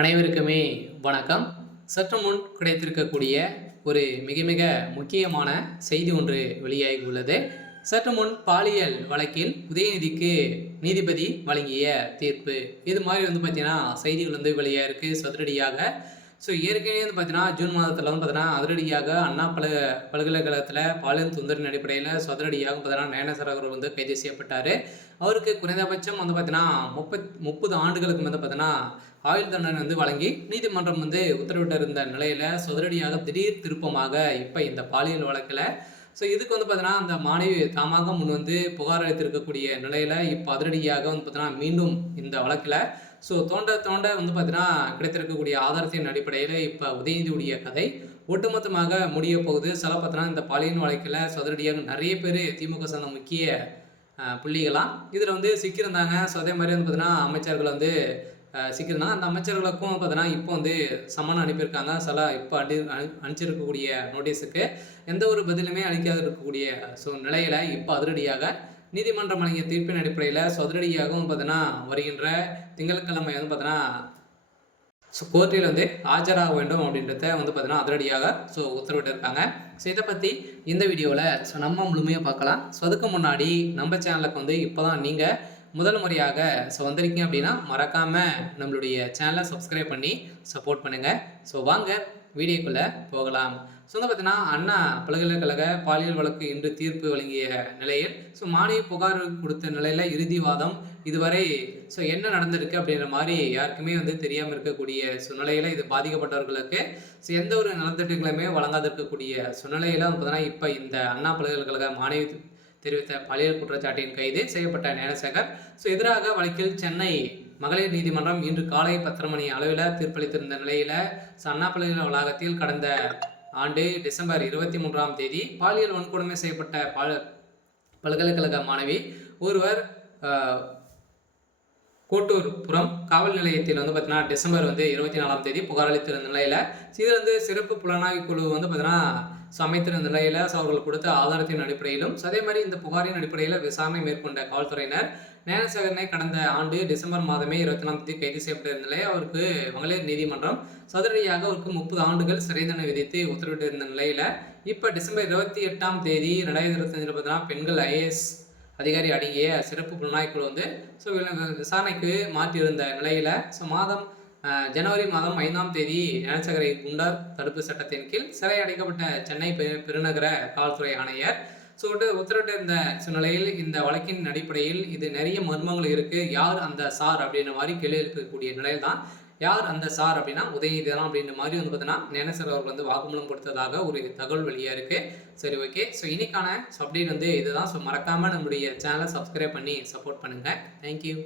அனைவருக்குமே வணக்கம். சற்று முன் கிடைத்திருக்கக்கூடிய ஒரு மிக மிக முக்கியமான செய்தி ஒன்று வெளியாகி உள்ளது. சற்று முன் பாலியல் வழக்கில் உதயநிதிக்கு நீதிபதி வழங்கிய தீர்ப்பு. இது மாதிரி பார்த்தீங்கன்னா செய்திகள் வெளியாயிருக்கு சதுரடியாக. ஏற்கனவே பார்த்தீங்கன்னா ஜூன் மாதத்தில் பார்த்தீங்கன்னா அதிரடியாக அண்ணா பல்கலைக்கழகத்தில் பாலியல் தொந்தரின் அடிப்படையில் சதுரடியாக பார்த்தீங்கன்னா நேனசர் அவர்கள் கைது செய்யப்பட்டார். அவருக்கு குறைந்தபட்சம் பார்த்தீங்கன்னா 30 ஆண்டுகளுக்கு பார்த்தீங்கன்னா ஆயுள் தண்டனை வழங்கி நீதிமன்றம் உத்தரவிட்டிருந்த நிலையில் சதுரடியாக திடீர் திருப்பமாக இப்போ இந்த பாலியல் வழக்கில் இதுக்கு பார்த்தீங்கன்னா அந்த மாணவி தாமாக முன் புகார் அளித்திருக்கக்கூடிய நிலையில் இப்போ அதிரடியாக பார்த்தீங்கன்னா மீண்டும் இந்த வழக்கில் தோண்ட பார்த்தீங்கன்னா கிடைத்திருக்கக்கூடிய ஆதாரத்தின் அடிப்படையில் இப்போ உதயநிதியுடைய கதை ஒட்டுமொத்தமாக முடிய போகுது. சில பார்த்தீங்கன்னா இந்த பாலியல் வழக்கில் சதுரடியாக நிறைய பேர் திமுக சார்ந்த முக்கிய புள்ளிகளாம் இதில் சிக்கியிருந்தாங்க. அதே மாதிரி பார்த்தீங்கன்னா அமைச்சர்கள் சிக்கியிருந்தாங்க. அந்த அமைச்சர்களுக்கும் பார்த்தீங்கன்னா இப்போ சம்மன் அனுப்பியிருக்காங்க. சில இப்போ அனுப்பிச்சிருக்கக்கூடிய நோட்டீஸுக்கு எந்த ஒரு பதிலுமே அளிக்காத இருக்கக்கூடிய நிலையில் இப்போ அதிரடியாக நீதிமன்றம் வழங்கிய தீர்ப்பின் அடிப்படையில் அதிரடியாகவும் பார்த்தீங்கன்னா வருகின்ற திங்கட்கிழமை பார்த்தீங்கன்னா கோர்ட்டில் ஆஜராக வேண்டும் அப்படின்றத பார்த்தீங்கன்னா அதிரடியாக உத்தரவிட்டிருக்காங்க. இதை பற்றி இந்த வீடியோவில் நம்ம முழுமையாக பார்க்கலாம். அதுக்கு முன்னாடி நம்ம சேனலுக்கு இப்போ தான் நீங்கள் முதல் முறையாக வந்திருக்கீங்க அப்படின்னா மறக்காமல் நம்மளுடைய சேனலை சப்ஸ்கிரைப் பண்ணி சப்போர்ட் பண்ணுங்கள். வாங்க வீடியோக்குள்ளே போகலாம். பார்த்தீங்கன்னா அண்ணா பல்கலைக்கழக பாலியல் வழக்கு இன்று தீர்ப்பு வழங்கிய நிலையில் மாணவி புகார் கொடுத்த நிலையில் இறுதிவாதம் இதுவரை என்ன நடந்திருக்கு அப்படின்ற மாதிரி யாருக்குமே தெரியாமல் இருக்கக்கூடிய சூழ்நிலையில் இது பாதிக்கப்பட்டவர்களுக்கு எந்த ஒரு நலத்திட்டங்களுமே வழங்காத இருக்கக்கூடிய சூழ்நிலையில் பார்த்தீங்கன்னா இப்போ இந்த அண்ணா பல்கலைக்கழக மாணவி தெரிவித்த பாலியல் குற்றச்சாட்டின் கைது செய்யப்பட்ட ஞானசேகர் எதிராக வழக்கில் சென்னை மகளிர் நீதிமன்றம் இன்று காலை 10:30 மணி அளவில் தீர்ப்பளித்திருந்த நிலையில் அண்ணா பல்கலைக்கழக வளாகத்தில் கடந்த ஆண்டு டிசம்பர் 23ஆம் தேதி பாலியல் வன்கொடுமை செய்யப்பட்ட பல்கலைக்கழக மாணவி ஒருவர் கோட்டூர்புரம் காவல் நிலையத்தில் பார்த்தீங்கன்னா டிசம்பர் 24ஆம் தேதி புகார் அளித்திருந்த நிலையில் இதில் சிறப்பு புலனாய்வு குழு பார்த்தீங்கன்னா அமைத்திருந்த நிலையில் அவர்கள் கொடுத்த ஆதாரத்தின் அடிப்படையிலும் அதே மாதிரி இந்த புகாரின் அடிப்படையில் விசாரணை மேற்கொண்ட காவல்துறையினர் ஞானசேகரனை கடந்த ஆண்டு டிசம்பர் மாதமே 24ஆம் தேதி கைது செய்யப்பட்டிருந்த நிலையில் அவருக்கு மகளிர் நீதிமன்றம் சதுரடியாக அவருக்கு 30 ஆண்டுகள் சிறை தண்டனை விதித்து உத்தரவிட்டிருந்த நிலையில் இப்போ டிசம்பர் 28ஆம் தேதி 2025 பார்த்தீங்கன்னா பெண்கள் ஐஏஎஸ் அதிகாரி அடங்கிய சிறப்பு புலனாய்வு குழு விசாரணைக்கு மாற்றியிருந்த நிலையில் ஜனவரி மாதம் 5ஆம் தேதி ஞானசேகரை குண்டர் தடுப்பு சட்டத்தின் கீழ் சிறை அடைக்கப்பட்ட சென்னை பெருநகர காவல்துறை ஆணையர் உத்தரவிட்டிருந்த சூழ்நிலையில் இந்த வழக்கின் அடிப்படையில் இது நிறைய மர்மங்கள் இருக்குது. யார் அந்த சார் அப்படின்ற மாதிரி கேள்வி இருக்கக்கூடிய நிலையில் தான் யார் அந்த சார் அப்படின்னா உதயநிதி தான் அப்படின்ற மாதிரி பார்த்தீங்கன்னா ஞானசேகர் அவர்கள் வாக்குமூலம் கொடுத்ததாக ஒரு தகவல் வெளியாக இருக்குது. சரி, ஓகே. இன்னைக்கான அப்டேட் இதுதான். மறக்காமல் நம்முடைய சேனலை சப்ஸ்கிரைப் பண்ணி சப்போர்ட் பண்ணுங்கள். தேங்க்யூ.